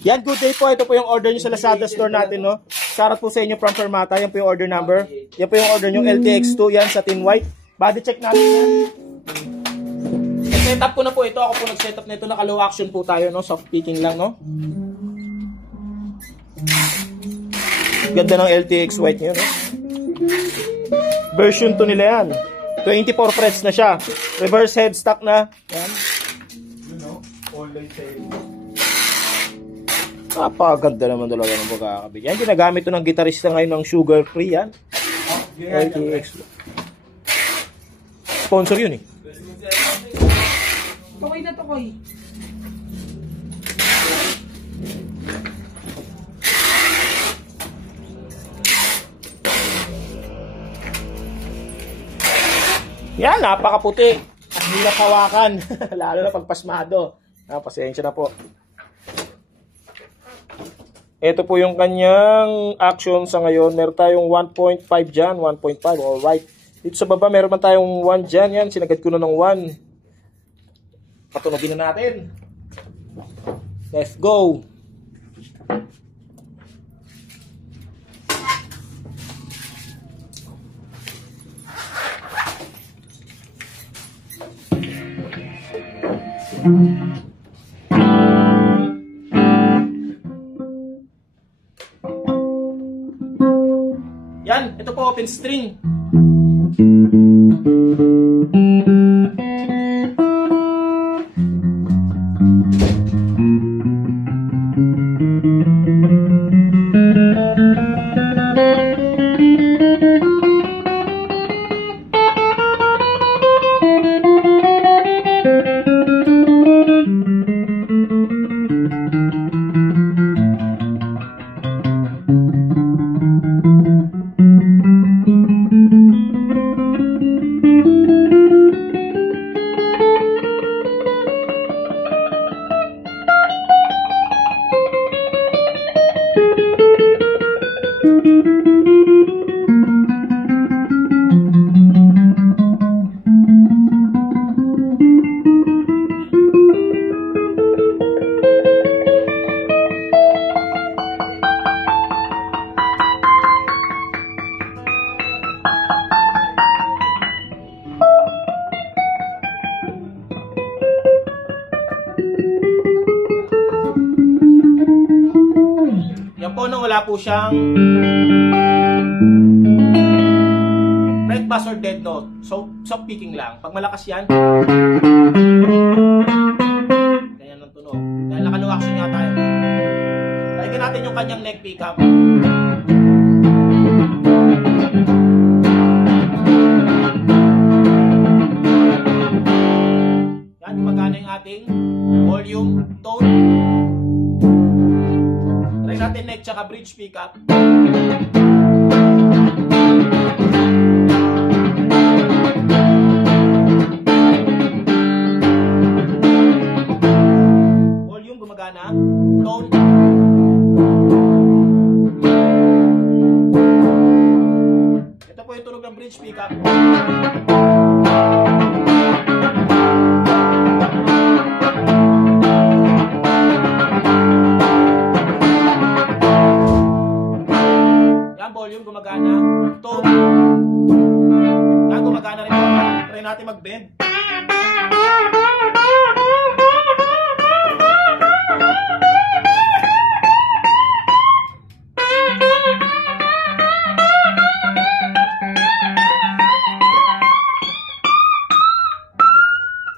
Yan, good day po. Ito po yung order nyo sa Lazada store natin, no? Shoutout po sa inyo from Fermata. Yan po yung order number. Yan po yung order nyo, LTX2. Yan, sa tin white. Body check natin yan. Setup ko na po ito. Ako po nag-setup na ito. Naka-low action po tayo, no? Soft picking lang, no? Ganda ng LTX white nyo, no? Version 2 nila yan. 24 frets na siya. Reverse headstock na. Yan. You know, all light saving. Napakaganda naman talaga ng pagkakabit. Yan, ginagamit ito ng gitarista ngayon ng Sugar Free. Yan. LTX. Sponsor yun eh. Okay na to, Koy. Yan, napakaputi. Ang hirap hawakan. Lalo na pagpasmado. Pasensya na po. Ito po yung kanyang action sa ngayon. Meron tayong 1.5 dyan. 1.5. Alright. Dito sa baba, meron man tayong 1 dyan. Yan, sinagad ko na ng 1. Patunogin na natin. Let's go. Yan, ito po open string. Yan po nung wala po siyang red bass or dead note. So, soft picking lang. Pag malakas yan, ganyan ang tunog. Dahil naka-low action yata yun. Balikan natin yung kanyang neck pickup. Yan, gumagana yung ating volume, tone. Try natin neck tsaka bridge pickup. Volume gumagana, tone. Ito po yung tunog ng bridge pickup. Volume gumagana, tone. Yan, gumagana rin. Try natin mag-bend.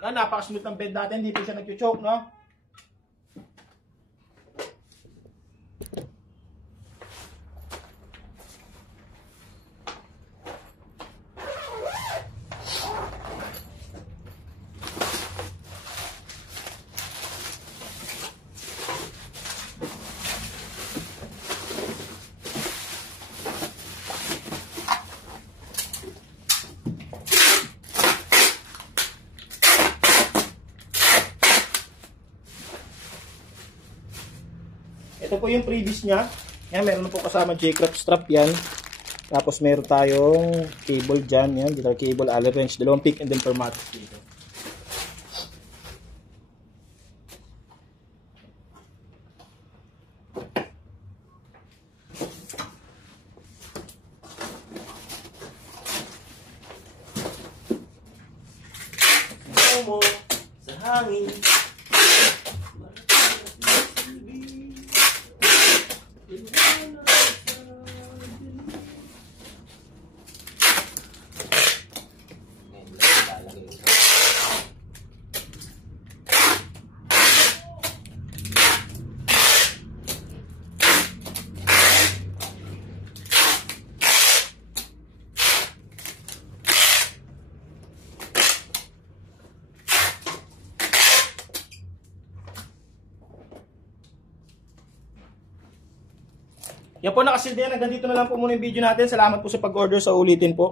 Yan, napaka-smooth ng bend natin. Hindi pa siya nag-choke, no? Ito po yung previous niya. Yan, meron po kasama J-Crop strap yan. Tapos meron tayong cable dyan. Yan, dito cable, Allen wrench, dalawang pick and then Fermata dito. hangin. Yan po nakasildi yan. Hanggang dito na lang po muna yung video natin. Salamat po sa pag-order. Sa ulitin po.